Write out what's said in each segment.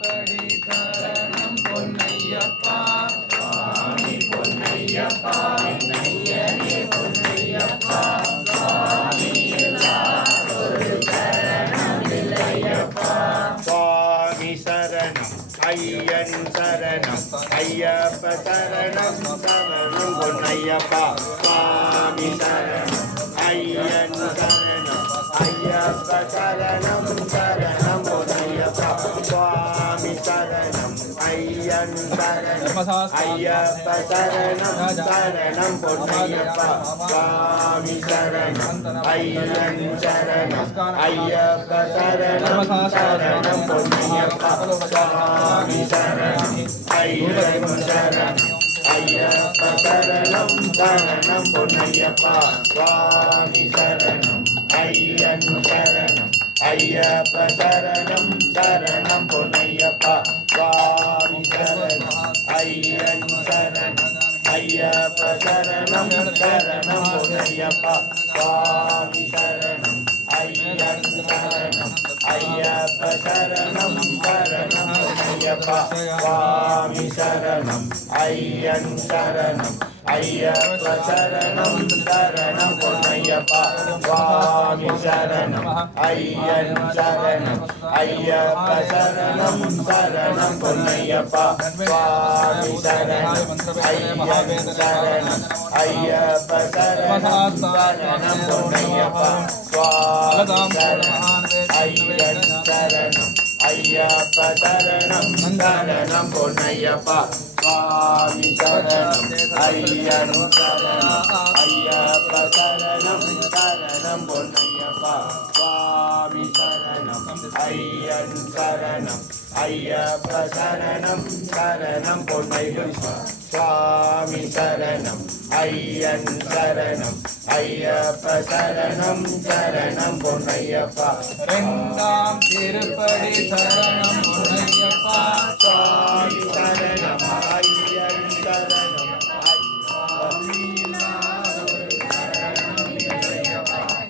திருப்படி சரணம் பொன்னையப்பா சுவாமி பொன்னையப்பா பொன்னையனே பொன்னையப்பா சுவாமி இல்லாதொரு சரணம் இல்லையப்பா சுவாமி சரணம் ஐயன் சரணம் ஐயப்ப சரணம் சரணம் பொன்னையப்பா சுவாமி சரணம் ஐயன் சரணம் ஐயப்ப சரணம் சரணம் பொன்னையப்பா சுவாமி சரணம் ஐயன் சரணம் ஐயப்ப சரணம் சரணம் பொன்னையப்பா சுவாமி சரணம் ஐயன் சரணம் ஐயப்ப சரணம் சரணம் பொன்னையப்பா சுவாமி சரணம் ஐயன் சரணம் ஐயப்ப சரணம் சரணம் பொன்னையப்பா சுவாமி சரணம் ஐயன் சரணம் ஐயப்ப சரணம் சரணம் பொன்னையப்பா சுவாமி சரணம் ஐயன் சரணம் ஐயப்ப சரணம் சரணம் பொன்னையப்பா சுவாமி சரணம் ஐயன் சரணம் ஐயப்ப சரணம் சரணம் பொன்னையப்பா சுவாமி சரணம் ஐயன் சரணம் ஐயப்ப சரணம் சரணம் பொன்னையப்பா சுவாமி சரணம் ஐயன் சரணம் ஐயப்ப சரணம் சரணம் பொன்னையப்பா சுவாமி சரணம் ஐயன் சரணம் ஐயப்ப சரணம் சரணம் பொன்னையப்பா சுவாமி சரணம் ஐயன் சரணம் ஐயப்ப சரணம் சரணம் பொன்னையப்பா சுவாமி சரணம் ஐயன் சரணம் ஐயப்ப சரணம் சரணம் பொன்னையப்பா சுவாமி சரணம் ஐயன் சரணம் ஐயப்ப சரணம் சரணம் பொன்னையப்பா சுவாமி சரணம் ஐயன் சரணம் ஐயப்ப சரணம் சரணம் பொன்னையப்பா இரண்டாம் திருப்படி சரணம் பொன்னையப்பா சுவாமி சரணம் ஐயன் சரணம்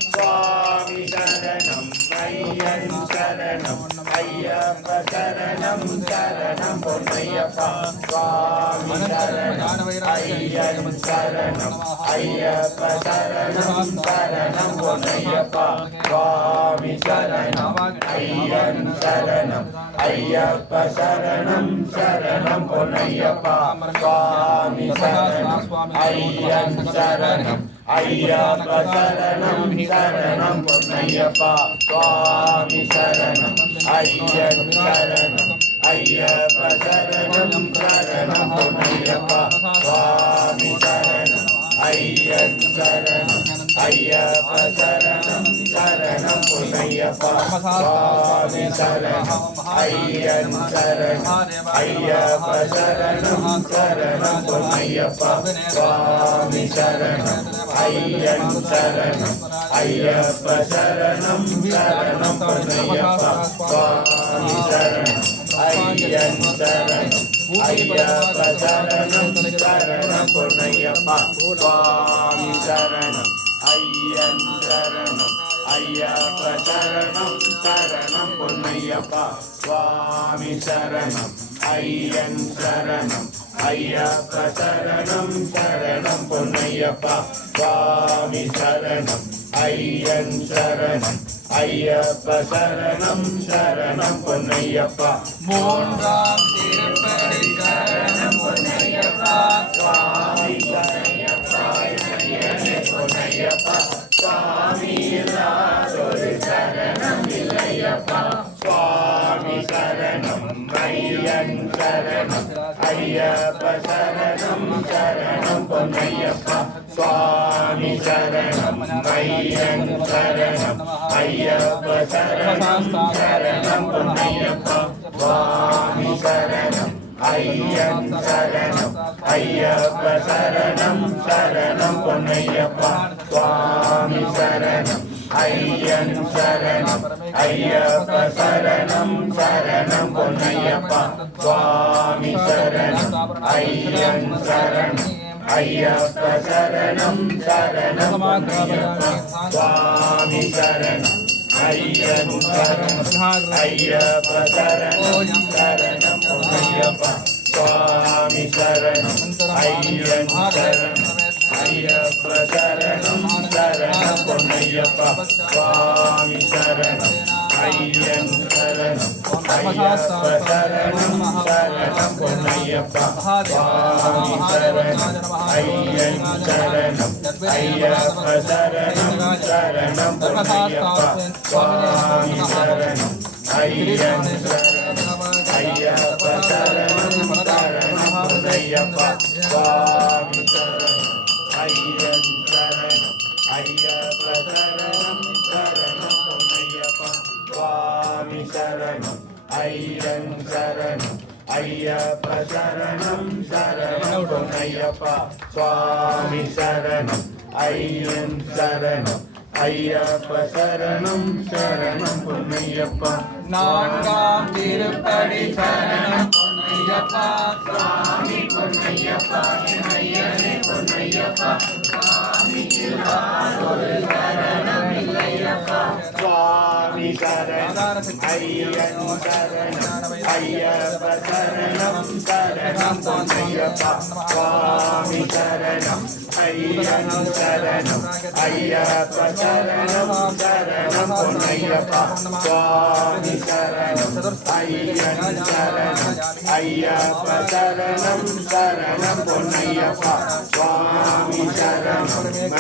சுவாமி சரணம் ஐயன் சரணம் ஐயப்ப சரணம் சரணம் பொன்னையப்பா சுவாமி சரணம் ஐயன் சரணம் ஐயப்ப சரணம் சரணம் பொன்னையப்பா சுவாமி சரணம் ஐயன் சரணம் ஐயப்ப சரணம் சரணம் பொன்னையப்பா சுவாமி சரணம் ஐயன் சரணம் ஐயப்ப சரணம் சரணம் பொன்னையப்பா சுவாமி சரணம் ஐயன் சரணம் ஐயப்ப சரணம் சரணம் பொன்னையப்பா சுவாமி சரணம் ஐயன் சரணம் ஐயப்ப சரணம் சரணம் பொன்னையப்பா சுவாமி சரணம் ஐயன் சரணம் ஐயப்ப சரணம் சரணம் பொன்னையப்பா சுவாமி சரணம் ஐயன் சரணம் ஐயப்ப சரணம் சரணம் பொன்னையப்பா சுவாமி சரணம் ஐயன் சரணம் ஐயப்ப சரணம் சரணம் பொன்னையப்பா சுவாமி சரணம் ஐயன் சரணம் ஐயப்ப சரணம் சரணம் பொன்னையப்பா சுவாமி சரணம் ஐயன் சரணம் ஐயப்ப சரணம் சரணம் பொன்னையப்பா சுவாமி சரணம் ஐயன் சரணம் ஐயப்ப சரணம் சரணம் பொன்னையப்பா மூன்றாம் திருப்படி சரணம் பொன்னையப்பா சுவாமி சரணப்பா ஐயனே பொன்னையப்பா சுவாமி இல்லாதொரு சரணம் இல்லையப்பா சுவாமி சரணம் ஐயன் சரணம் ஐயப்ப சரணம் சரணம் பொன்னையப்பா சுவாமி சரணம் ஐயன் சரணம் ஐயப்ப சரணம் சரணம் பொன்னையப்பா சுவாமி சரணம் ஐயன் சரணம் ஐயப்ப சரணம் சரணம் பொன்னையப்பா சுவாமி சரணம் ஐயன் சரணம் ஐயப்ப சரணம் சரணம் பொன்னையப்பா சுவாமி சரணம் ஐயன் சரணம் ஐயப்ப சரணம் சரணம் பொன்னையப்பா சுவாமி சரணம் ஐயன் சரணம் ஐயப்ப சரணம் சரணம் சரணம் ஐயன் சரணம் ஐயப்ப சரணம் சரணம் பொன்னையப்பா சுவாமி சரணம் ஐயன் சரணம் ஐயப்ப சரணம் சரணம் பொன்னையப்பா சுவாமி சரணம் ஐயன் சரணம் ஐயப்ப சரணம் சரணம் பொன்னையப்பா சுவாமி சரணம் ஐயன் சரணம் ஐயப்ப சரணம் சரணம் பொன்னையப்பா சுவாமி சரணம் ஐயன் சரணம் ஐயப்ப சரணம் சரணம் பொன்னையப்பா சுவாமி சரணம் ஐயன் சரணம் ஐயப்ப சரணம் சரணம் பொன்னையப்பா சுவாமி சரணம் ஐயன் சரணம் ஐயப்ப சரணம் சரணம் பொன்னையப்பா நான்காம் திருப்படி சரணம் பொன்னையப்பா சுவாமி பொன்னையப்பா ஐயனே பொன்னையப்பா சுவாமிக்கு ஒரு சரணம் இல்லையப்பா சுவாமி சரணம் ஐயன் சரணம் ஐயப்ப சரணம் சரணம் பொன்னையப்பா சுவாமி சரணம் ஐயன் சரணம் ஐயப்ப சரணம் சரணம் பொன்னையப்பா சுவாமி சரணம் ஐயன் சரணம் ஐயப்ப சரணம் சரணம் பொன்னையப்பா சுவாமி சரணம்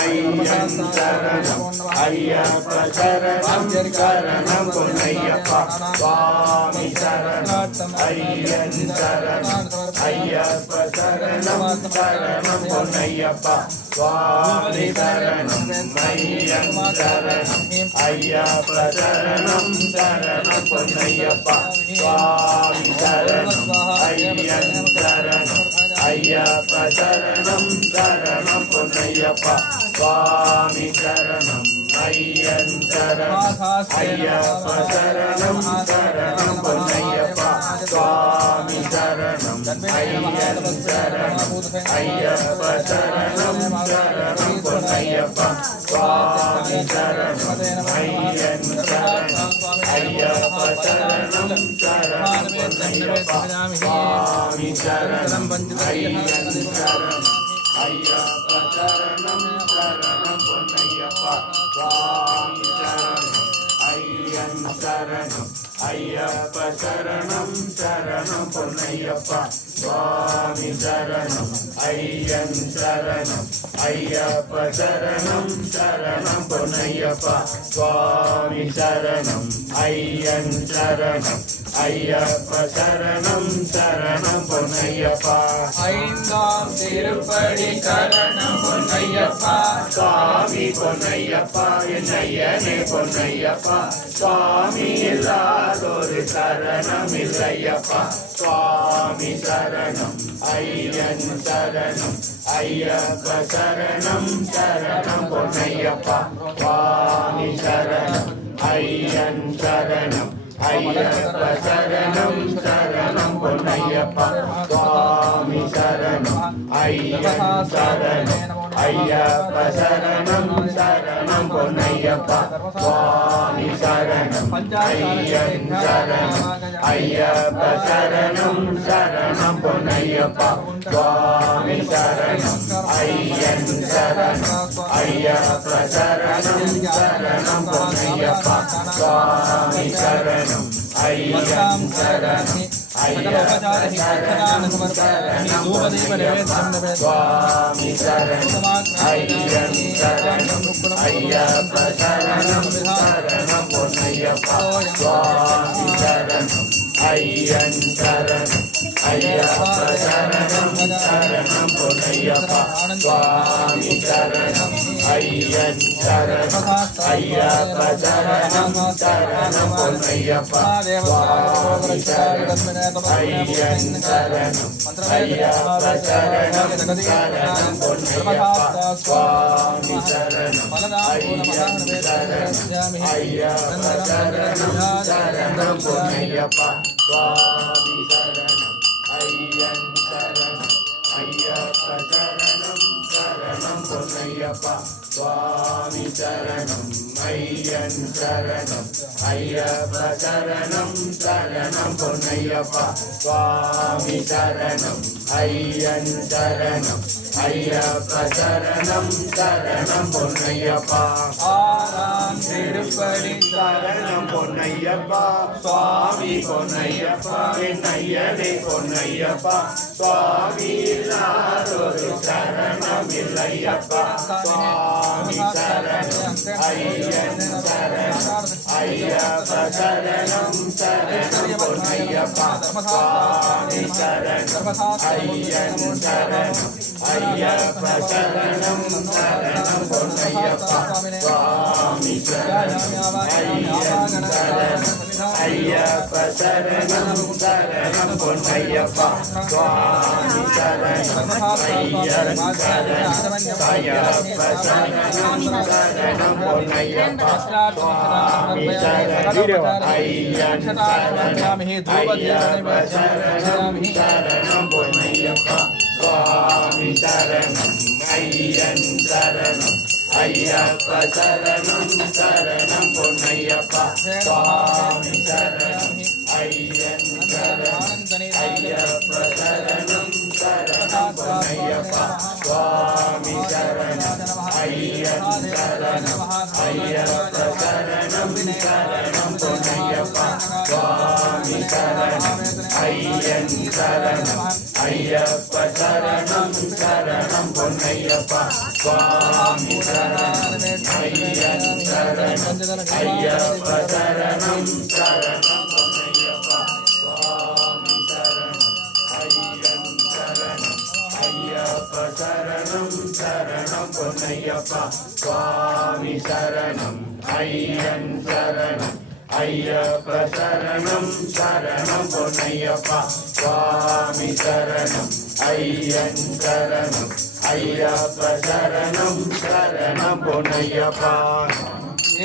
ஐயன் சரணம் ஐயப்ப சரணம் சரணம் பொன்னையப்பா சுவாமி சரணம் ஐயன் சரணம் ஐயப்ப சரணம் சரணம் பொன்னையப்பா சுவாமி சரணம் ஐயன் சரணம் ஐயப்ப சரணம் சரணம் பொன்னையப்பா சுவாமி சரணம் ஐயன் சரணம் ஐயப்ப சரணம் சரணம் பொன்னையப்பா சுவாமி சரணம் ஐயன் சரணம் ஐயப்ப சரணம் சரணம் பொன்னையப்பா சுவாமி சரணம் ஐயன் சரணம் ஐயப்ப சரணம் சரணம் பொன்னையப்பா சுவாமி சரணம் ஐயன் சரணம் ஐயப்ப சரணம் சரணம் பொன்னையப்பா சுவாமி சரணம் ஐயன் சரணம் ஐயப்ப சரணம் சரணம் பொன்னையப்பா சுவாமி சரணம் ஐயன் சரணம் ஐயப்ப சரணம் சரணம் பொன்னையப்பா சுவாமி சரணம் ஐயன் சரணம் ஐயப்ப சரணம் சரணம் பொன்னையப்பா சுவாமி சரணம் ஐயன் சரணம் ஐயப்ப சரணம் சரணம் பொன்னையப்பா ஐந்தாம் திருப்படி சரணம் பொன்னையப்பா சுவாமி பொன்னையப்பா என் ஐயனே பொன்னையப்பா சுவாமி இல்லாதொரு சரணம் இல்லையப்பா சுவாமி சரணம் ஐயன் சரணம் ஐயப்ப சரணம் சரணம் பொன்னையப்பா சுவாமி சரணம் ஐயன் சரணம் ஐயப்ப சரணம் சரணம் பொன்னையப்பா சுவாமி சரணம் ஐயன் சரணம் ஐயப்ப சரணம் சரணம் பொன்னையப்பா சுவாமி சரணம் ஐயன் சரணம் ஐயப்ப சரணம் சரணம் பொன்னையப்பா சுவாமி சரணம் ஐயன் சரணம் ஐயப்ப சரணம் சரணம் பொன்னையப்பா சுவாமி சரணம் ஐயன் சரணம் ஐயப்ப சரணம் சரணம் பொன்னையப்பா சுவாமி சரணம் ஐயன் சரணம் ஐயப்ப சரணம் சரணம் பொன்னையப்பா சுவாமி சரணம் ஐயன் சரணம் ஐயப்ப சரணம் சரணம் பொன்னையப்பா சுவாமி சரணம் ஐயன் சரணம் ஐயப்ப சரணம் சரணம் பொன்னையப்பா சுவாமி சரணம் ஐயன் சரணம் ஐயப்ப சரணம் சரணம் பொன்னையப்பா சுவாமி சரணம் ஐயன் சரணம் ஐயப்ப சரணம் சரணம் பொன்னையப்பா சுவாமி சரணம் ஐயன் சரணம் ஐயப்ப சரணம் சரணம் பொன்னையப்பா சுவாமி சரணம் ஐயன் சரணம் ஐயப்ப சரணம் சரணம் பொன்னையப்பா சுவாமி சரணம் ஐயன் சரணம் ஐயப்ப சரணம் சரணம் பொன்னையப்பா ஆறாம் திருப்படி சரணம் பொன்னையப்பா சுவாமி பொன்னையப்பா என் ஐயனே பொன்னையப்பா சுவாமி இல்லாதொரு சரணம் இல்லையப்பா சுவாமி சரணம் ஐயன் சரணம் ஐயப்ப சரணம் சரணம் பொன்னையப்பா சுவாமி சரணம் ஐயன் சரணம் ஐயப்ப சரணம் சரணம் பொன்னையப்பா சுவாமி சரணம் ஐயன் சரணம் ஐயப்ப சரணம் சரணம் பொன்னையப்பா சுவாமி சரணம் ஐயன் சரணம் ஐயப்ப சரணம் சரணம் பொன்னையப்பா சுவாமி சரணம் ஐயன் சரணம் ஐயப்ப சரணம் சரணம் பொன்னையப்பா சுவாமி சரணம் ஐயன் சரணம் ஐயப்ப சரணம் சரணம் பொன்னையப்பா சுவாமி சரணம் ஐயன் சரணம் ஐயப்ப சரணம் சரணம் பொன்னையப்பா சுவாமி சரணம் ஐயன் சரணம் ஐயப்ப சரணம் சரணம் பொன்னையப்பா சுவாமி சரணம் ஐயன் சரணம் ஐயப்ப சரணம் சரணம் பொன்னையப்பா சுவாமி சரணம் ஐயன் சரணம் ஐயப்ப சரணம் சரணம் பொன்னையப்பா சுவாமி சரணம் ஐயன் சரணம் ஐயப்ப சரணம் சரணம் பொன்னையப்பா சுவாமி சரணம் ஐயன் சரணம் ஐயப்ப சரணம் சரணம் பொன்னையப்பா சுவாமி சரணம் ஐயன் சரணம் ஐயப்ப சரணம் சரணம் பொன்னையப்பா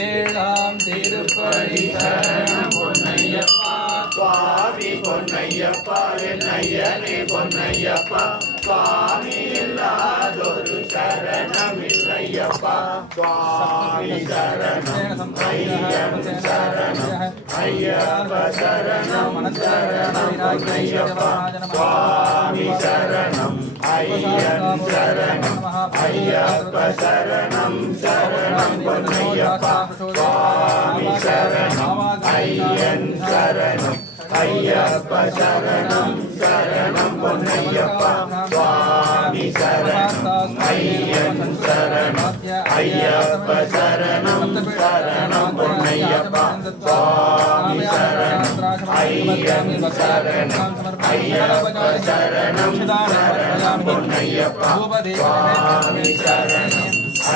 ஏழாம் திருப்படி சரணம் பொன்னையப்பா சுவாமி பொன்னையப்பா என் ஐயனே பொன்னையப்பா சுவாமி இல்லாதொரு சரணம் இல்லையப்பா சுவாமி சரணம் ஐயன் சரணம் ஐயப்ப சரணம் சரணம் பொன்னையப்பா சுவாமி சரணம் ஐயன் சரணம் ஐயப்ப சரணம் சரணம் பொன்னையப்பா சுவாமி சரணம் ஐயன் சரணம் ஐயப்ப சரணம் சரணம் பொன்னையப்பா சுவாமி சரணம் ஐயன் சரணம் ஐயப்ப சரணம் சரணம் பொன்னையப்பா சுவாமி சரணம் ஐயன் சரணம் ஐயப்ப சரணம் சரணம் பொன்னையப்பா சுவாமி சரணம்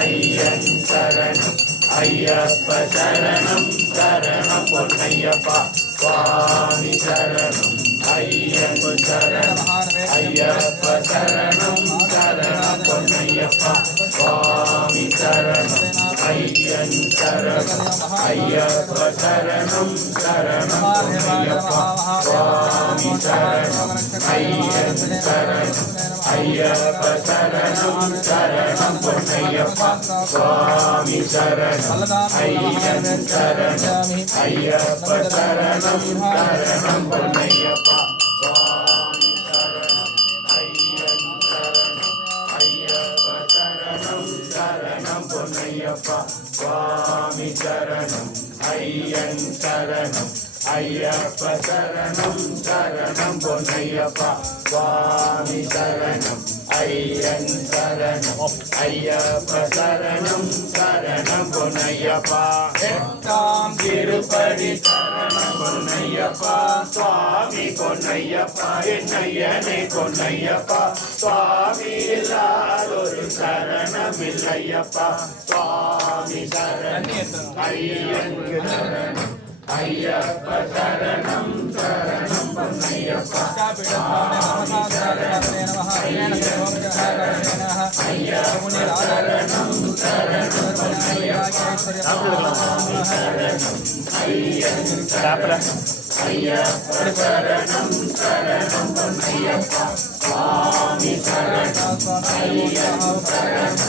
ஐயன் சரணம் ஐயப்ப சரணம் சரணம் பொன்னையப்பா சுவாமி சரணம் ஐயன் சரணம் ஐயப்ப சரணம் சரணம் பொன்னையப்பா சுவாமி சரணம் ஐயன் சரணம் ஐயப்ப சரணம் சரணம் பொன்னையப்பா சுவாமி சரணம் ஐயன் சரணம் ஐயப்ப சரணம் சரணம் பொன்னையப்பா சுவாமி சரணம் ஐயன் சரணம் ஐயப்ப சரணம் சரணம் பொன்னையப்பா சுவாமி சரணம் ஐயன் சரணம் ஐயப்ப சரணம் சரணம் பொன்னையப்பா சுவாமி சரணம் ஐயன் சரணம் ஐயப்ப சரணம் சரணம் பொன்னையப்பா சுவாமி சரணம் ஐயன் சரணம் ஐயப்ப சரணம் சரணம் பொன்னையப்பா எட்டாம் திருப்படி சரணம் பொன்னையப்பா சுவாமி பொன்னையப்பா என் ஐயனே பொன்னையப்பா சுவாமி இல்லாதொரு சரணம் இல்லையப்பா சுவாமி சரணம் ஐயன் சரணம் ஐயப்ப சரணம் சரணம் பொன்னையப்பா சுவாமி சரணம் ஐயன் சரணம் ஐயப்ப சரணம் சரணம் பொன்னையப்பா சுவாமி சரணம் ஐயன் சரணம் ஐயப்ப சரணம் சரணம் பொன்னையப்பா சுவாமி சரணம் ஐயன் சரணம்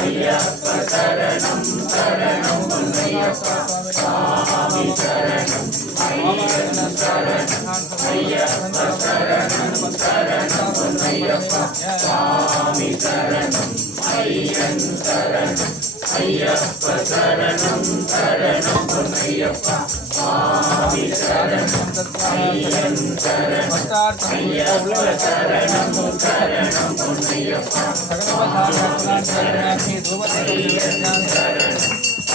ஐயப்ப சரணம் சரணம் பொன்னையப்பா சுவாமி சரணம் ஐயன் சரணம் ஐயப்ப சரணம் சரணம் பொன்னையப்பா சுவாமி சரணம் ஐயன் சரணம் ஐயப்ப சரணம் சரணம் பொன்னையப்பா சுவாமி சரணம் ஐயன் சரணம் ஐயப்ப சரணம் சரணம் பொன்னையப்பா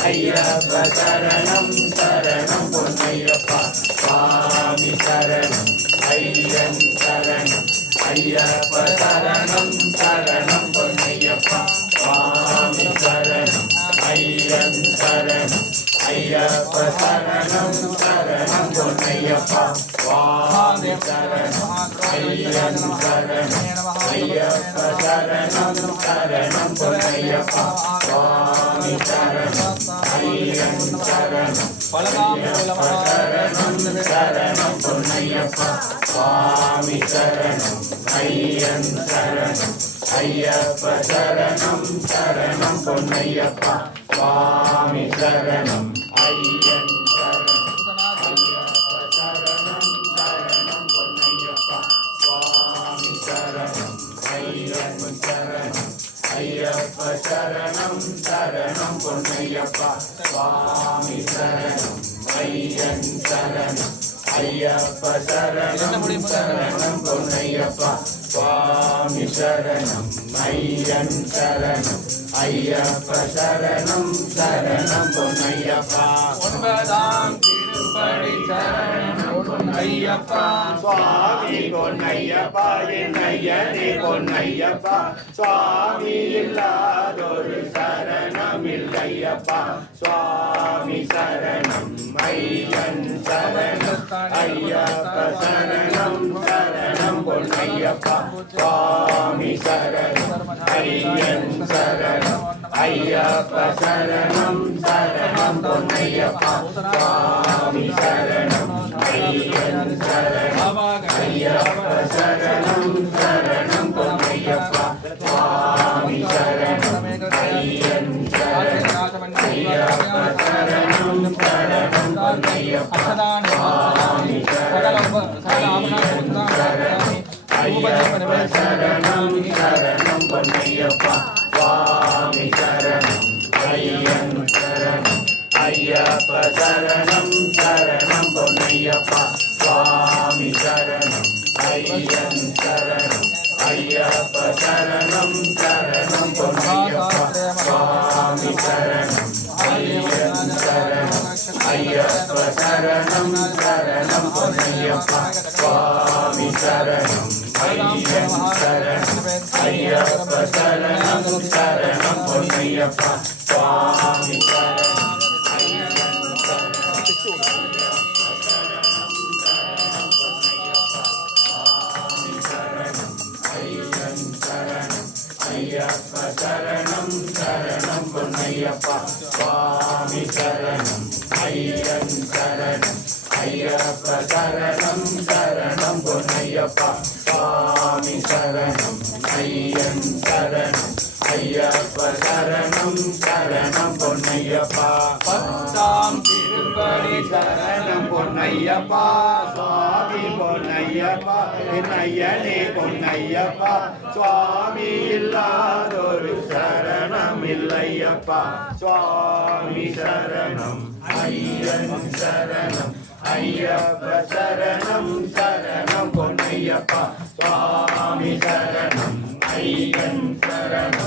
ஐயப்ப சரணம் சரணம் பொன்னையப்பா சுவாமி சரணம் ஐயன் சரணம் ஐயப்ப சரணம் சரணம் பொன்னையப்பா சுவாமி சரணம் ஐயன் சரணம் ஐயப்ப சரணம் சரணம் பொன்னையப்பா சுவாமி சரணம் ஐயன் சரணம் ஐயப்ப சரணம் சரணம் பொன்னையப்பா சுவாமி சரணம் ஐயன் சரணம் ஐயப்ப சரணம் சரணம் பொன்னையப்பா சுவாமி சரணம் ஐயன் சரணம் ஐயப்ப சரணம் சரணம் பொன்னையப்பா சுவாமி சரணம் ஐயன் சரணம் ஐயப்ப சரணம் சரணம் பொன்னையப்பா சுவாமி சரணம் ஐயன் சரணம் ஐயப்ப சரணம் சரணம் பொன்னையப்பா சுவாமி சரணம் ஐயன் சரணம் ஐயப்ப சரணம் சரணம் பொன்னையப்பா சுவாமி சரணம் ஐயன் சரணம் ஐயப்ப சரணம் சரணம் பொன்னையப்பா ஒன்பதாம் திருப்படி சரணம் பொன்னையப்பா சுவாமி பொன்னையப்பா என் ஐயனே பொன்னையப்பா சுவாமி இல்லாதொரு சரணம் இல்லையப்பா சுவாமி சரணம் ஐயன் சரணம் ஐயப்ப சரணம் சரணம் பொன்னையப்பா சுவாமி சரணம் ஐயன் சரணம் ஐயப்ப சரணம் சரணம் பொன்னையப்பா சுவாமி சரணம் ஐயன் சரணம் ஐயப்ப சரணம் சரணம் பொன்னையப்பா சுவாமி சரணம் ஐயன் சரணம் ஐயப்ப சரணம் சரணம் பொன்னையப்பா சுவாமி சரணம் ஐயன் சரணம் ஐயப்ப சரணம் சரணம் பொன்னையப்பா சுவாமி சரணம் ஐயன் சரணம் ஐயப்ப சரணம் சரணம் பொன்னையப்பா சுவாமி சரணம் ஐயன் சரணம் ஐயப்ப சரணம் சரணம் பொன்னையப்பா சுவாமி சரணம் ஐயன் சரணம் ஐயப்ப சரணம் சரணம் பொன்னையப்பா சுவாமி சரணம் ஐயன் சரணம் ஐயப்ப சரணம் சரணம் பொன்னையப்பா சுவாமி சரணம் ஐயப்ப சரணம் சரணம் பொன்னையப்பா சுவாமி சரணம் ஐயன் சரணம் ஐயப்ப சரணம் சரணம் பொன்னையப்பா சுவாமி சரணம் ஐயன் சரணம் ஐயப்ப சரணம் சரணம் பொன்னையப்பா பத்தாம் திருப்படி சரணம் பொன்னையப்பா சுவாமி பொன்னையப்பா என் ஐயனே பொன்னையப்பா சுவாமி இல்லாதொரு சரணம் இல்லையப்பா சுவாமி சரணம் ஐயன் சரணம் ஐயப்ப சரணம் சரணம் பொன்னையப்பா சுவாமி சரணம் ஐயன் சரணம்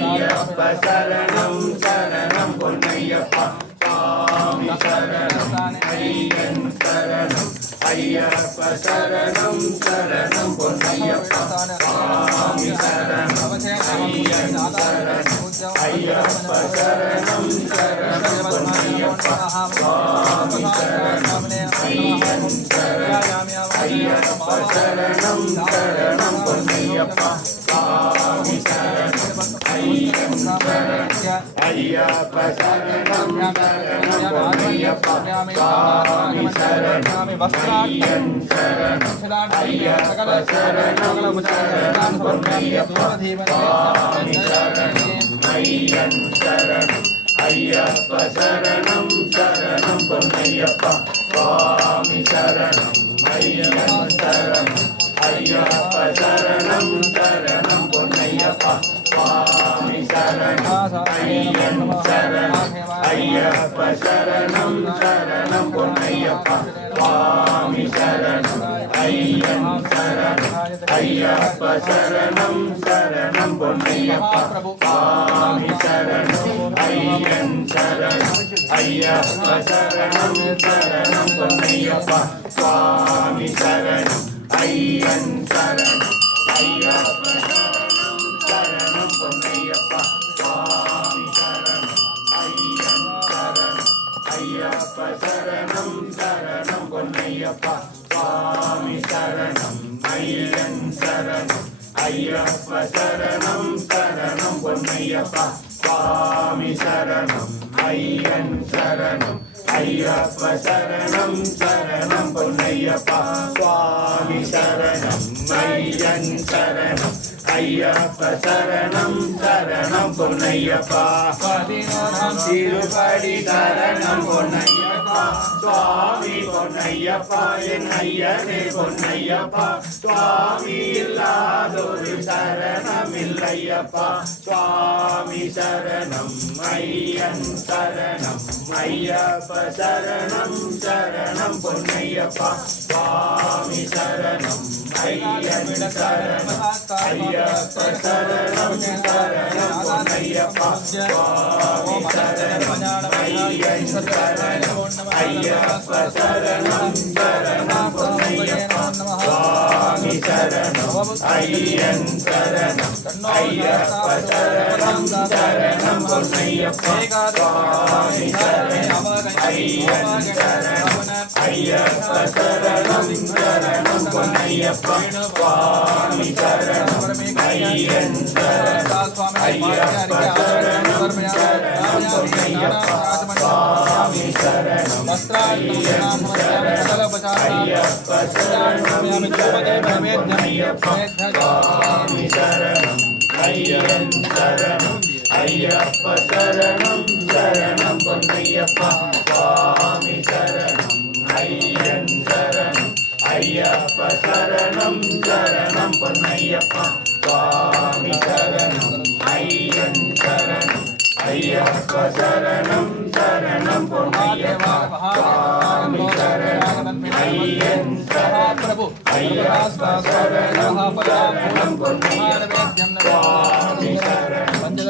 ஐயப்ப சரணம் சரணம் பொன்னையப்பா சுவாமி சரணம் ஐயன் சரணம் ஐயப்ப சரணம் சரணம் பொன்னையப்பா சுவாமி சரணம் ஐயன் சரணம் ஐயப்ப சரணம் சரணம் பொன்னையப்பா சுவாமி சரணம் ஐயன் சரணம் ஐயப்ப சரணம் சரணம் பொன்னையப்பா சுவாமி சரணம் ஐயன் சரணம் ஐயப்ப சரணம் சரணம் பொன்னையப்பா சுவாமி சரணம் ஐயன் சரணம் ஐயப்ப சரணம் சரணம் பொன்னையப்பா சுவாமி சரணம் ஐயன் சரணம் ஐயப்ப சரணம் சரணம் பொன்னையப்பா சுவாமி சரணம் ஐயன் சரணம் ஐயப்ப சரணம் சரணம் பொன்னையப்பா சுவாமி சரணம் ஐயன் சரணம் ஐயப்ப சரணம் சரணம் பொன்னையப்பா சுவாமி சரணம் ஐயன் சரணம் ஐயப்ப சரணம் சரணம் பொன்னையப்பா சுவாமி சரணம் ஐயன் சரணம் ஐயப்ப சரணம் சரணம் பொன்னையப்பா சுவாமி சரணம் ஐயன் சரணம் ஐயப்ப சரணம் சரணம் பொன்னையப்பா சுவாமி சரணம் ஐயன் சரணம் ஐயப்ப சரணம் சரணம் பொன்னையப்பா சுவாமி சரணம் ஐயன் சரணம் ஐயப்ப சரணம் சரணம் பொன்னையப்பா சுவாமி சரணம் ஐயன் சரணம் ஐயப்ப சரணம் சரணம் பொன்னையப்பா சுவாமி சரணம் ஐயன் சரணம் ஐயப்ப சரணம் சரணம் பொன்னையப்பா திருப்படி சரணம் பொன்னையப்பா சுவாமி பொன்னையப்பா என் ஐயனே பொன்னையப்பா சுவாமி இல்லாதொரு சரணம் இல்லையப்பா சுவாமி சரணம் ஐயன் சரணம் ஐயப்ப சரணம் சரணம் பொன்னையப்பா சுவாமி சரணம் ஐயன் சரணம் ஐயப்ப சரணம் சரணம் பொன்னையப்பா சுவாமி சரணம் ஐயன் சரணம் ஐயப்ப சரணம் சரணம் பொன்னையப்பா சுவாமி சரணம் ஐயன் சரணம் ஐயப்ப சரணம் சரணம் பொன்னையப்பா சுவாமி சரணம் ஐயன் சரணம் ஐயப்ப சரணம் சரணம் பொன்னையப்பா சுவாமி சரணம் ஐயன் சரணம் ஐயப்ப சரணம் சரணம் பொன்னையப்பா சுவாமி சரணம் ஐயன் சரணம் ஐயப்ப சரணம் சரணம் பொன்னையப்பா சுவாமி சரணம் ஐயன் சரணம் ஐயப்ப சரணம் சரணம் பொன்னையப்பா சுவாமி சரணம் ஐயன் சரணம் ஐயப்ப சரணம் சரணம் பொன்னையப்பா சுவாமி சரணம் ஐயன் சரணம் ஐயப்ப சரணம் சரணம் பொன்னையப்பா சுவாமி சரணம்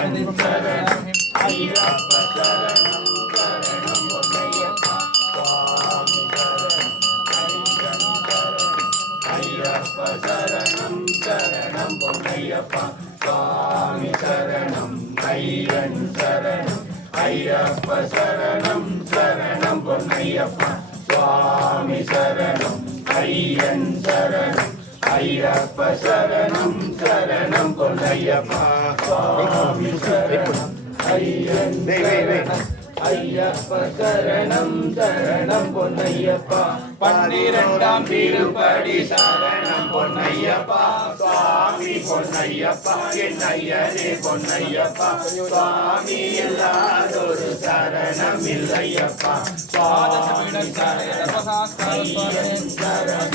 ஐயன் சரணம் ஐயப்ப சரணம் சரணம் பொன்னையப்பா சுவாமி சரணம் ஐயன் சரணம் ஐயப்ப சரணம் சரணம் பொன்னையப்பா சுவாமி சரணம் ஐயன் சரணம் ஐயப்ப சரணம் சரணம் பொன்னையப்பா சுவாமி சரணம் ஐயன் சரணம் ஐயப்ப சரணம் சரணம் பொன்னையப்பா சுவாமி சரணம் ஐயன் சரணம் ஐயப்ப சரணம் சரணம் பொன்னையப்பா பன்னிரண்டாம் திருப்படி சரணம் பொன்னையப்பா சுவாமி பொன்னையப்பா என் ஐயனே பொன்னையப்பா சுவாமி இல்லாதொரு சரணம் இல்லையப்பா சுவாமி சரணம் ஐயன் சரணம்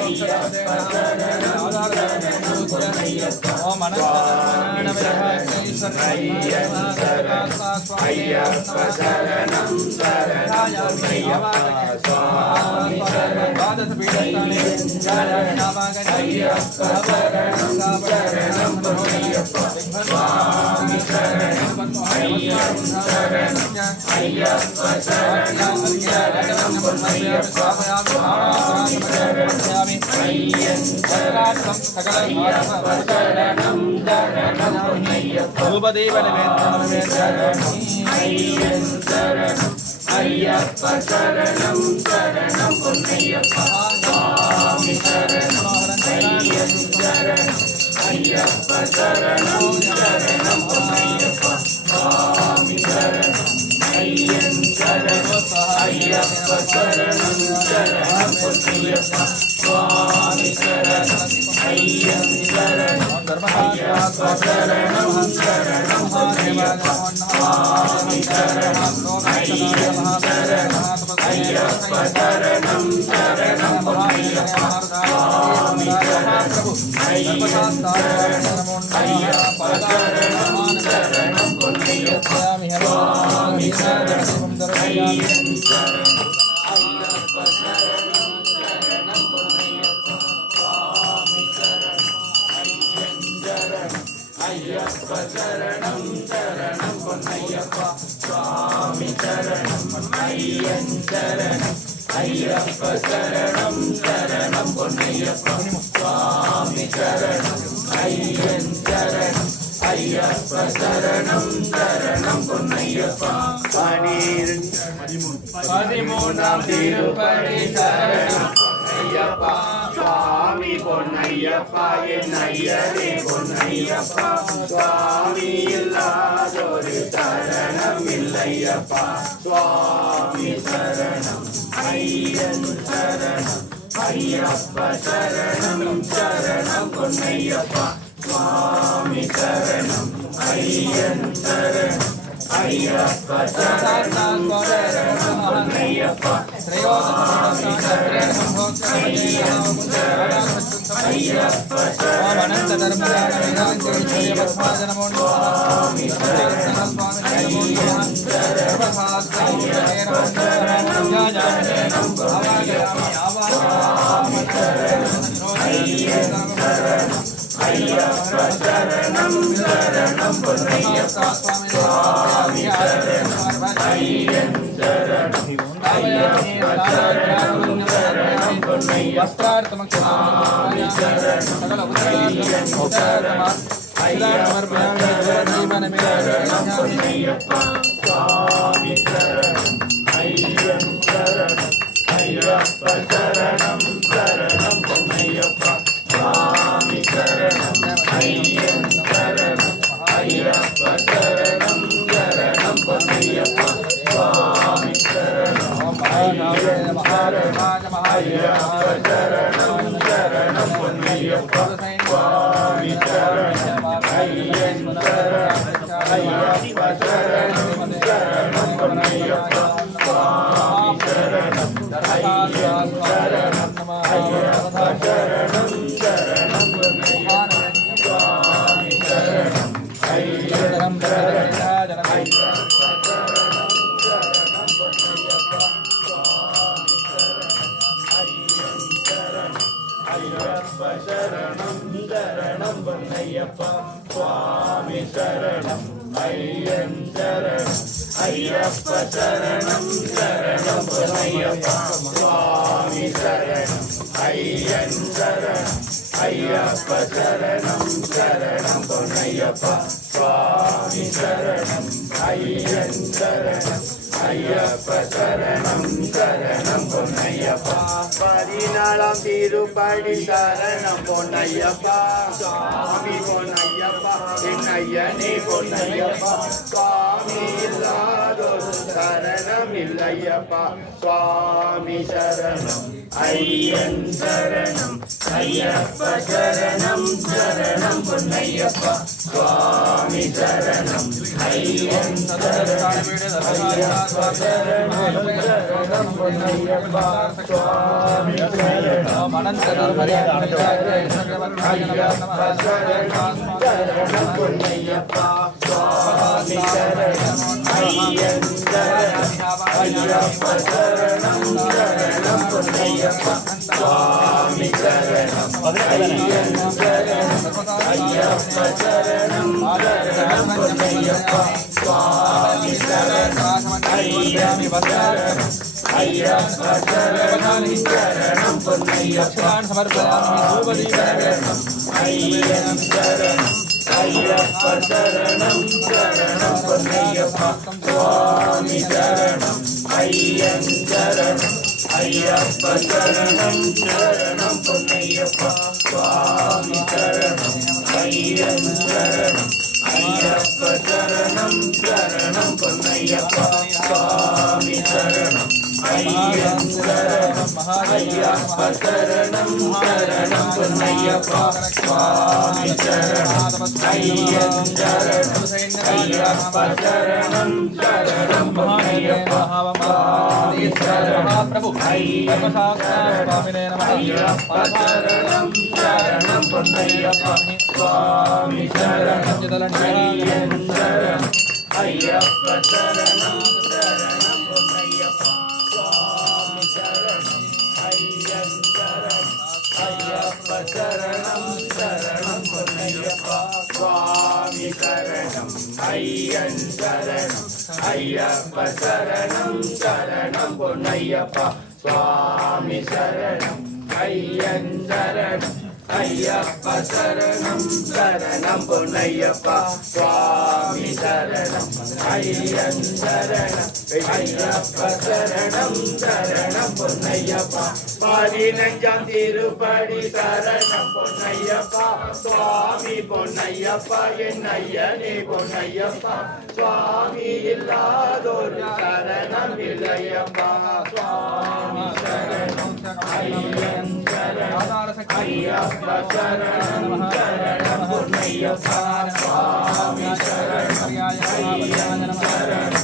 ஐயப்ப சரணம் சரணம் பொன்னையப்பா சுவாமி சரணம் ஐயன் சரணம் ஐயப்ப சரணம் சரணம் பொன்னையப்பா சுவாமி சரணம் ஐயன் சரணம் ஐயப்ப சரணம் சரணம் பொன்னையப்பா சுவாமி சரணம் ஐயன் சரணம் ஐயப்ப சரணம் சரணம் பொன்னையப்பா சுவாமி சரணம் ஐயன் சரணம் ஐயப்ப சரணம் சரணம் பொன்னையப்பா சுவாமி சரணம் ஐயன் சரணம் ஐயப்ப சரணம் சரணம் பொன்னையப்பா சுவாமி சரணம் ஐயன் சரணம் ஐயப்ப சரணம் ஐயப்ப சரணம் சரணம் பொன்னையப்பா சுவாமி சரணம் ஐயன் சரணம் ஐயப்ப சரணம் சரணம் பொன்னையப்பா சுவாமி சரணம் ஐயன் சரணம் ஐயப்ப சரணம் சரணம் பொன்னையப்பா சுவாமி சரணம் ஐயன் சரணம் ஐயப்ப சரணம் சரணம் பொன்னையப்பா சுவாமி சரணம் ஐயன் சரணம் ஐயப்ப சரணம் சரணம் பொன்னையப்பா சுவாமி சரணம் ஐயன் சரணம் ஐயப்ப சரணம் சரணம் பொன்னையப்பா சுவாமி சரணம் ஐயன் சரணம் ஐயப்ப சரணம் சரணம் பொன்னையப்பா சுவாமி சரணம் ஐயன் சரணம் ஐயப்ப சரணம் சரணம் பொன்னையப்பா 13ஆம் திருப்படி சரணம் பொன்னையப்பா சுவாமி பொன்னையப்பா என் ஐயனே பொன்னையப்பா சுவாமி இல்லாதொரு சரணம் இல்லையப்பா சுவாமி சரணம் ஐயன் சரணம் ஐயப்ப சரணம் சரணம் பொன்னையப்பா சுவாமி சரணம் ஐயன் சரணம் ஐயப்ப சரணம் சரணம் பொன்னையப்பா சுவாமி சரணம் ஐயப்ப சரணம் சுவாமி சரணம் ஐயன் சரணம் ஐயப்ப சரணம் சரணம் பொன்னையப்பா சுவாமி சரணம் ஐயன் சரணம் ஐயப்ப சரணம் சரணம் பொன்னையப்பா சுவாமி சரணம் ஐயன் சரணம் ஐயப்ப சரணம் சரணம் பொன்னையப்பா சுவாமி சரணம் ஐயன் சரணம் ஐயப்ப சரணம் சரணம் பொன்னையப்பா சுவாமி சரணம் ஐயன் சரணம் ஐயப்ப சரணம் சரணம் பொன்னையப்பா சுவாமி சரணம் ஐயன் சரணம் ஐயப்ப சரணம் சரணம் பொன்னையப்பா சுவாமி சரணம் ஐயன் சரணம் ஐயப்ப சரணம் சரணம் பொன்னையப்பா சுவாமி சரணம் ஐயன் சரணம் ஐயப்ப சரணம் சரணம் பொன்னையப்பா சுவாமி சரணம் ஐயன் சரணம் ஐயப்ப சரணம் சரணம் பொன்னையப்பா சுவாமி சரணம் ஐயன் சரணம் ஐயப்ப சரணம் சரணம் பொன்னையப்பா சுவாமி சரணம் ஐயன் சரணம் ஐயப்ப சரணம் சரணம் பொன்னையப்பா சுவாமி சரணம் ஐயன் சரணம் ஐயப்ப சரணம் சரணம் பொன்னையப்பா சுவாமி சரணம் ஐயன் சரணம் ஐயப்ப சரணம் சரணம் பொன்னையப்பா 14ஆம் திருப்படி சரணம் பொன்னையப்பா சுவாமி பொன்னையப்பா என் ஐயனே பொன்னையப்பா சுவாமி இல்லாதொரு சரணம் இல்லையப்பா சுவாமி சரணம் ஐயன் சரணம் ஐயப்ப சரணம் சரணம் பொன்னையப்பா சுவாமி சரணம் ஐயன் சரணம் ஐயப்ப சரணம் சரணம் பொன்னையப்பா சுவாமி சரணம் ஐயப்ப சரணம் சரணம் பொன்னையப்பா சுவாமி சரணம் ஐயன் சரணம் ஐயப்ப சரணம் சரணம் பொன்னையப்பா சுவாமி சரணம் ஐயன் சரணம் ஐயப்ப சரணம் சரணம் பொன்னையப்பா சுவாமி சரணம் ஐயன் சரணம் ஐயப்ப சரணம் சரணம் பொன்னையப்பா சுவாமி சரணம் ஐயன் சரணம் ஐயப்ப சரணம் சரணம் பொன்னையப்பா சுவாமி சரணம் ஐயன் சரணம் ஐயப்ப சரணம் சரணம் பொன்னையப்பா சுவாமி சரணம் ஐயன் சரணம் ஐயப்ப சரணம் சரணம் பொன்னையப்பா சுவாமி சரணம் ஐயன் சரணம் ஐயப்ப சரணம் சரணம் பொன்னையப்பா சுவாமி சரணம் ஐயன் சரணம் ஐயப்ப சரணம் சரணம் பொன்னையப்பா சுவாமி சரணம் பிரபு ஐயப்ப சரணம் சரணம் பொன்னையப்பா சுவாமி சரணம் ஐயன் சரணம் ஐயப்ப சரணம் சரணம் பொன்னையப்பா சுவாமி சரணம் ஐயன் சரணம் ஐயப்ப சரணம் சரணம் பொன்னையப்பா சுவாமி சரணம் ஐயன் சரணம் ஐயப்ப சரணம் சரணம் பொன்னையப்பா சுவாமி சரணம் ஐயன் சரணம் ஐயப்ப சரணம் சரணம் பொன்னையப்பா சுவாமி சரணம் ஐயன் சரணம் ஐயப்ப சரணம் சரணம் பொன்னையப்பா பதினஞ்சாம் திருப்படி சரணம் பொன்னையப்பா சுவாமி பொன்னையப்பா என் ஐயனே பொன்னையப்பா சுவாமி இல்லாதொரு சரணம் இல்லையப்பா சுவாமி சரணம் ஐயன் சரணம் ஐயப்ப சரணம் சரணம் பொன்னையப்பா சுவாமி சரணம் ஐயன் சரணம்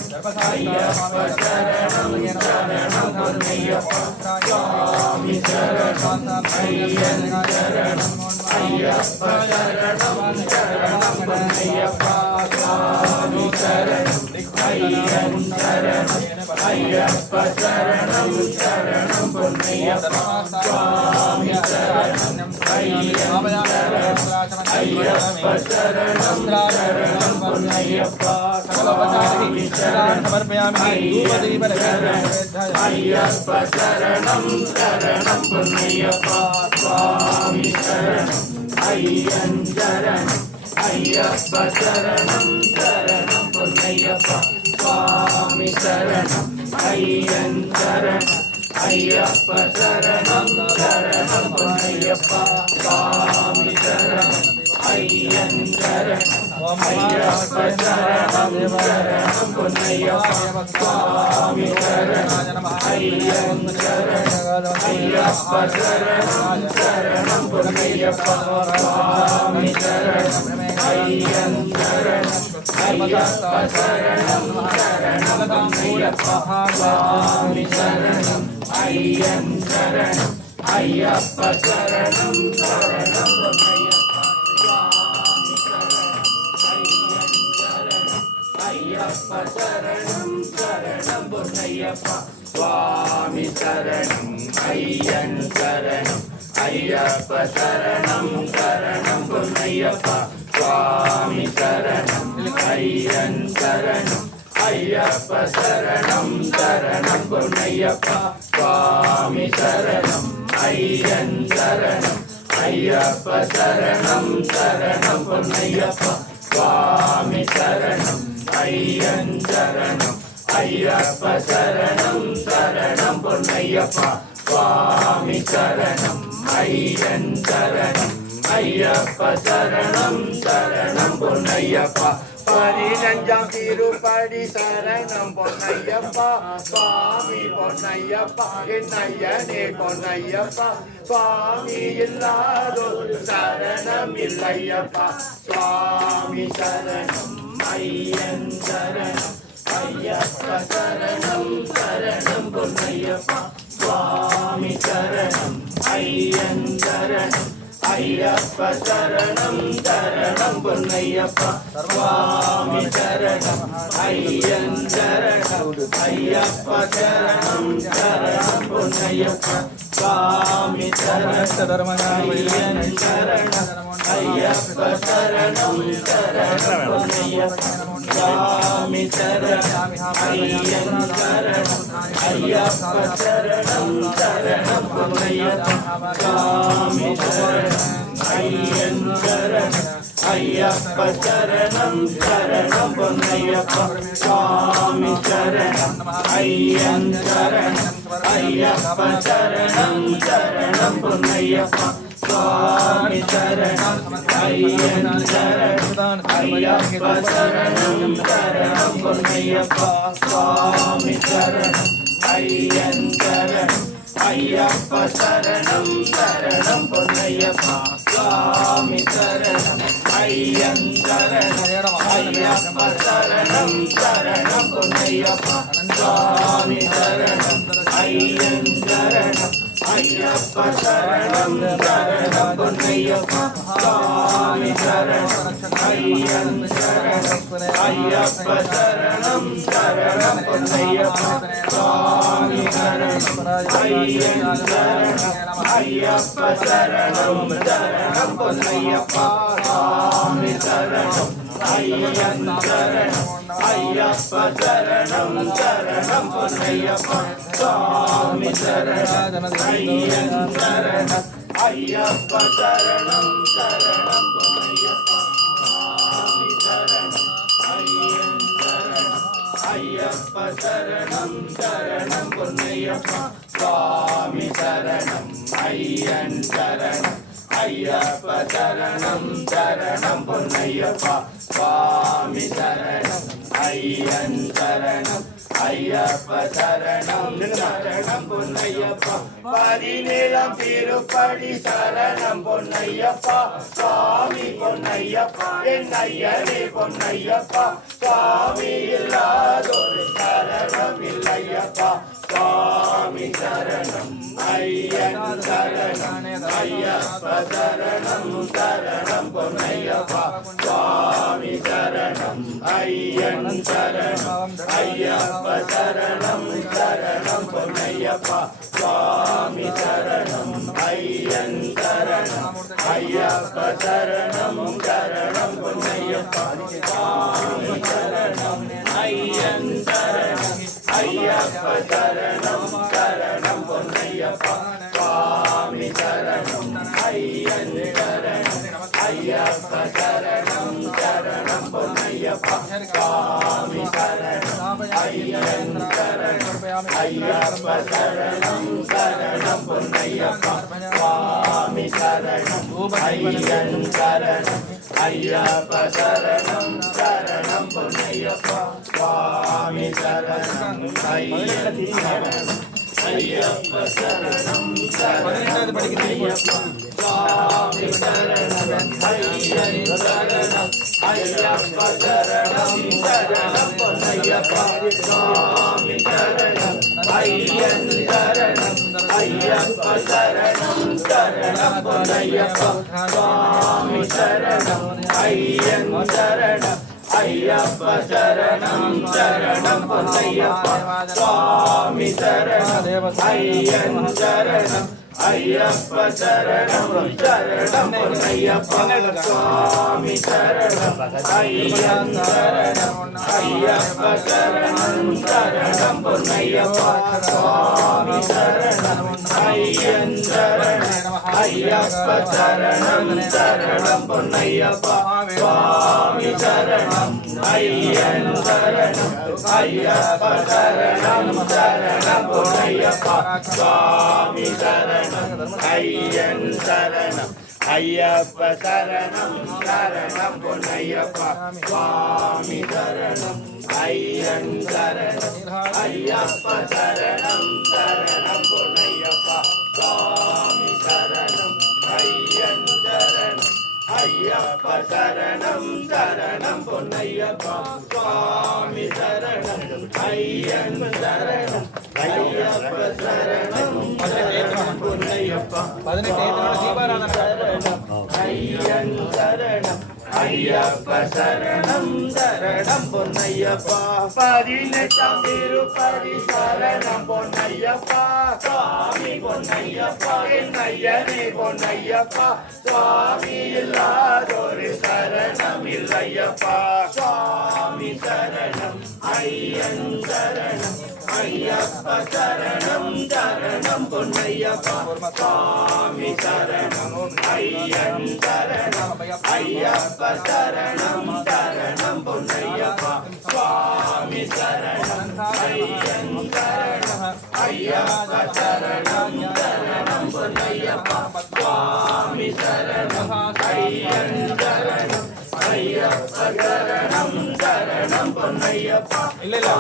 ஐயப்ப சரணம் சரணம் பொன்னையப்பா சுவாமி சரணம் ஐயன் சரணம் ஐயப்ப சரணம் சரணம் பொன்னையப்பா சுவாமி சரணம் ஐயன் சரணம் ஐயப்ப சரணம் சரணம் பொன்னையப்பா சுவாமி சரணம் ஐயன் சரணம் ஐயப்ப சரணம் சரணம் பொன்னையப்பா சுவாமி சரணம் ஐயன் சரணம் ஐயப்ப சரணம் சரணம் பொன்னையப்பா சுவாமி சரணம் ஐயன் சரணம் ஐயப்ப சரணம் சரணம் பொன்னையப்பா சுவாமி சரணம் ஐயன் சரணம் ஐயப்ப சரணம் சரணம் பொன்னையப்பா சுவாமி சரணம் ஐயன் சரணம் ஐயப்ப சரணம் சரணம் பொன்னையப்பா சுவாமி சரணம் ஐயன் சரணம் ஐயப்ப சரணம் சரணம் பொன்னையப்பா சுவாமி சரணம் ஐயன் சரணம் ஐயப்ப சரணம் சரணம் பொன்னையப்பா சுவாமி சரணம் ஐயன் சரணம் ஐயப்ப சரணம் சரணம் பொன்னையப்பா சுவாமி சரணம் ஐயன் சரணம் ஐயப்ப சரணம் சரணம் பொன்னையப்பா சுவாமி சரணம் ஐயன் சரணம் ஐயப்ப சரணம் சரணம் பொன்னையப்பா சுவாமி சரணம் ஐயன் சரணம் ஐயப்ப சரணம் சரணம் பொன்னையப்பா சுவாமி சரணம் ஐயன் சரணம் ஐயப்ப சரணம் சரணம் பொன்னையப்பா சுவாமி சரணம் ஐயன் சரணம் ஐயப்ப சரணம் சரணம் பொன்னையப்பா சுவாமி சரணம் ஐயன் சரணம் ஐயப்ப சரணம் சரணம் பொன்னையப்பா பதினஞ்சாம் திருப்படி சரணம் பொன்னையப்பா சுவாமி பொன்னையப்பா என் ஐயனே பொன்னையப்பா சுவாமி இல்லாதொரு சரணம் இல்லையப்பா சுவாமி சரணம் ஐயன் சரணம் ஐயப்ப சரணம் சரணம் பொன்னையப்பா சுவாமி சரணம் ஐயன் சரணம் ஐயப்ப சரணம் சரணம் பொன்னையப்பா சுவாமி சரணம் ஐயன் சரணம் ஐயப்ப சரணம் சரணம் பொன்னையப்பா சுவாமி சரணம் ஐயன் சரணம் ஐயப்ப சரணம் சரணம் பொன்னையப்பா சுவாமி சரணம் ஐயன் சரணம் ஐயப்ப சரணம் சரணம் பொன்னையப்பா சுவாமி சரணம் ஐயன் சரணம் ஐயப்ப சரணம் சரணம் பொன்னையப்பா சுவாமி சரணம் ஐயன் சரணம் ஐயப்ப சரணம் சரணம் பொன்னையப்பா சுவாமி சரணம் ஐயன் சரணம் ஐயப்ப சரணம் சரணம் பொன்னையப்பா சுவாமி சரணம் ஐயன் சரணம் ஐயப்ப சரணம் சரணம் பொன்னையப்பா சுவாமி சரணம் ஐயன் சரணம் ஐயப்ப சரணம் சரணம் பொன்னையப்பா சுவாமி சரணம் ஐயன் சரணம் ஐயப்ப சரணம் சரணம் பொன்னையப்பா சுவாமி சரணம் ஐயன் சரணம் ஐயப்ப சரணம் சரணம் பொன்னையப்பா சுவாமி சரணம் ஐயன் சரணம் ஐயப்ப சரணம் சரணம் பொன்னையப்பா சுவாமி சரணம் ஐயன் சரணம் ஐயப்ப சரணம் சரணம் பொன்னையப்பா சுவாமி சரணம் ஐயன் சரணம் ஐயப்ப சரணம் சரணம் பொன்னையப்பா சுவாமி சரணம் ஐயன் சரணம் ஐயப்ப சரணம் சரணம் பொன்னையப்பா சுவாமி சரணம் ஐயன் சரணம் ஐயப்ப சரணம் சரணம் பொன்னையப்பா சுவாமி சரணம் ஐயன் சரணம் ஐயப்ப சரணம் சரணம் பொன்னையப்பா பதினேழாம் திருப்படி சரணம் பொன்னையப்பா சுவாமி பொன்னையப்பா என் ஐயனே பொன்னையப்பா சுவாமி இல்லாதொரு சரணம் இல்லையப்பா சுவாமி சரணம் ஐயன் சரணம் ஐயப்ப சரணம் சரணம் பொன்னையப்பா சுவாமி சரணம் ஐயன் சரணம் ஐயப்ப சரணம் சரணம் பொன்னையப்பா சுவாமி சரணம் ஐயன் சரணம் ஐயப்ப சரணம் சரணம் பொன்னையப்பா சுவாமி சரணம் ஐயன் சரணம் ஐயப்ப சரணம் சரணம் பொன்னையப்பா சுவாமி சரணம் ஐயன் சரணம் ஐயப்ப சரணம் சரணம் பொன்னையப்பா சுவாமி சரணம் ஐயன் சரணம் ஐயப்ப சரணம் சரணம் பொன்னையப்பா சுவாமி சரணம் ஐயன் சரணம் ஐயப்ப சரணம் சரணம் பொன்னையப்பா சுவாமி சரணம் ஐயன் சரணம் ஐயப்ப சரணம் சரணம் பொன்னையப்பா சுவாமி சரணம் ஐயன் சரணம் ஐயப்ப சரணம் சரணம் பொன்னையப்பா சுவாமி சரணம் ஐயன் சரணம் ஐயப்ப சரணம் சரணம் பொன்னையப்பா சுவாமி சரணம் ஐயன் சரணம் ஐயப்ப சரணம் சரணம் பொன்னையப்பா சுவாமி சரணம் ஐயன் சரணம் ஐயப்ப சரணம் சரணம் பொன்னையப்பா சுவாமி சரணம் ஐயன் சரணம் ஐயப்ப சரணம் சரணம் பொன்னையப்பா சுவாமி சரணம் ஐயன் சரணம் ஐயப்ப சரணம் சரணம் பொன்னையப்பா சுவாமி சரணம் ஐயன் சரணம் ஐயப்ப சரணம் சரணம் பொன்னையப்பா சுவாமி சரணம் ஐயன் சரணம் ஐயப்ப சரணம் சரணம் பொன்னையப்பா சுவாமி சரணம் ஐயன் சரணம் ஐயப்ப சரணம் சரணம் பொன்னையப்பா சுவாமி சரணம் ஐயன் சரணம் ஐயப்ப சரணம் சரணம் பொன்னையப்பா சுவாமி சரணம் ஐயன் சரணம் ஐயப்ப சரணம் சரணம் பொன்னையப்பா ஐயன் சரணம் ஐயப்ப சரணம் சரணம் பொன்னையப்பா பதினெட்டாம் திருப்பதி சரணம் பொன்னையப்பா சுவாமி பொன்னையப்பா என் ஐயனே பொன்னையப்பா சுவாமி இல்லாதொரு சரணம் இல்லையப்பா சுவாமி சரணம் ஐயன் சரணம் ஐயப்ப சரணம் சரணம் பொன்னையப்பா சுவாமி சரணம் ஐயன் சரணம் ஐயப்ப சரணம் சரணம் பொன்னையப்பா சுவாமி சரணம் ஐயன் சரணம் ஐயப்ப சரணம் சரணம் பொன்னையப்பா சுவாமி சரணம் ஐயன் சரணம் ஐயப்ப ஐயப்ப சரணம் சரணம் பொன்னையப்பா இல்ல இல்ல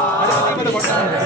அது கொட்டாங்க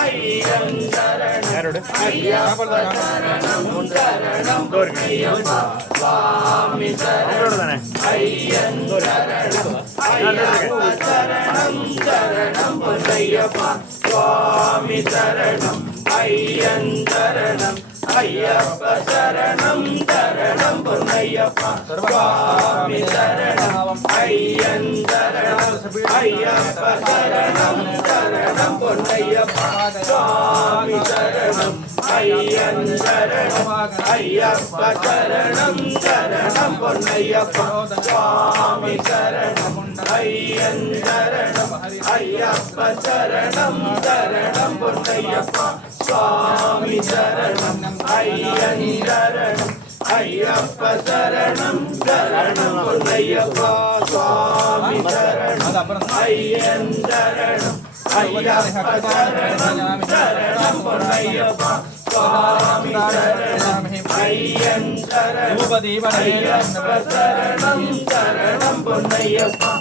ஐயன் சரணம் ஐயப்ப சரணம் சரணம் பொன்னையப்பா சுவாமி சரணம் ஐயன் சரணம் ஐயப்ப சரணம் சரணம் பொன்னையப்பா சுவாமி சரணம் ஐயன் சரணம் ஐயப்ப சரணம் சரணம் பொன்னையப்பா சுவாமி சரணம் ஐயன் சரணம் ஐயப்ப சரணம் சரணம் பொன்னையப்பா சுவாமி சரணம் ஐயன் சரணம் ஐயப்ப சரணம் சரணம் பொன்னையப்பா சுவாமி சரணம் ஐயன் சரணம் ஐயப்ப சரணம் சரணம் பொன்னையப்பா சுவாமி சரணம் ஐயன் சரணம் ஐயப்ப சரணம் சரணம் பொன்னையப்பா சுவாமி சரணம் ஐயன் சரணம் ஐயப்ப சரணம் சரணம் பொன்னையப்பா சுவாமி சரணம் ஐயன் சரணம் ஐயப்ப சரணம் சரணம் பொன்னையப்பா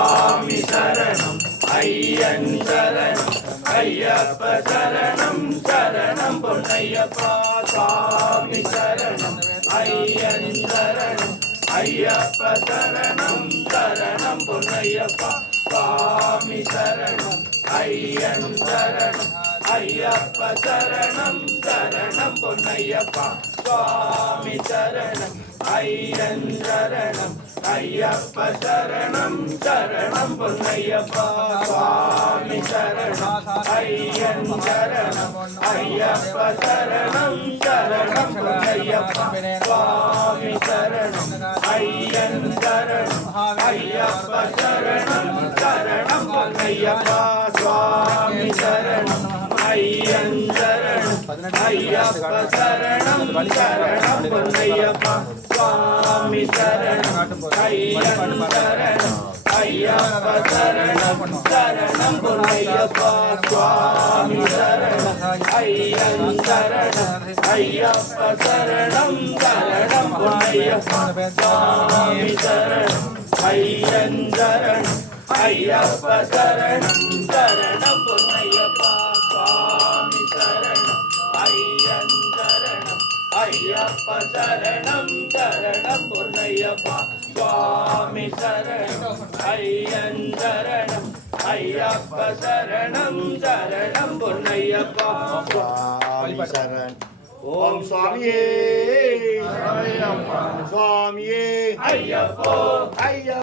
சுவாமி சரணம் ஐயன் சரணம் ஐயப்ப சரணம் சரணம் பொன்னையப்பா சுவாமி சரணம் ஐயன் சரணம் ஐயப்ப சரணம் சரணம் பொன்னையப்பா சுவாமி சரணம் ஐயன் சரணம் ஐயப்ப சரணம் சரணம் பொன்னையப்பா சுவாமி சரணம் ஐயன் சரணம் ஐயப்ப சரணம் சரணம் பொன்னையப்பா சுவாமி சரணம் ஐயன் சரணம் ஐயப்ப சரணம் சரணம் பொன்னையப்பா சுவாமி சரணம் ஐயன் சரணம் ஐயப்ப சரணம் சரணம் பொன்னையப்பா சுவாமி சரணம் ஐயன் சரணம் ஐயப்ப சரணம் சரணம் பொன்னையப்பா சுவாமி சரணம் ஐயன் சரணம் ஐயப்ப சரணம் சரணம் பொன்னையப்பா சுவாமி சரணம் ஐயன் சரணம் ஐயப்ப சரணம் சரணம் பொன்னையப்பா சுவாமி சரணம் ஐயன் சரணம் ஐயப்ப சரணம் சரணம் பொன்னையப்பா சுவாமி சரணம் ஐயன் சரணம் ஐயப்ப சரணம் சரணம் பொன்னையப்பா சுவாமி சரணம் ஐயன் சரணம் ஐயப்ப சரணம் சரணம் பொன்னையப்பா சுவாமி சரணம் ஓம் சுவாமியே சுவாமியே ஐயப்போ ஐயப்போ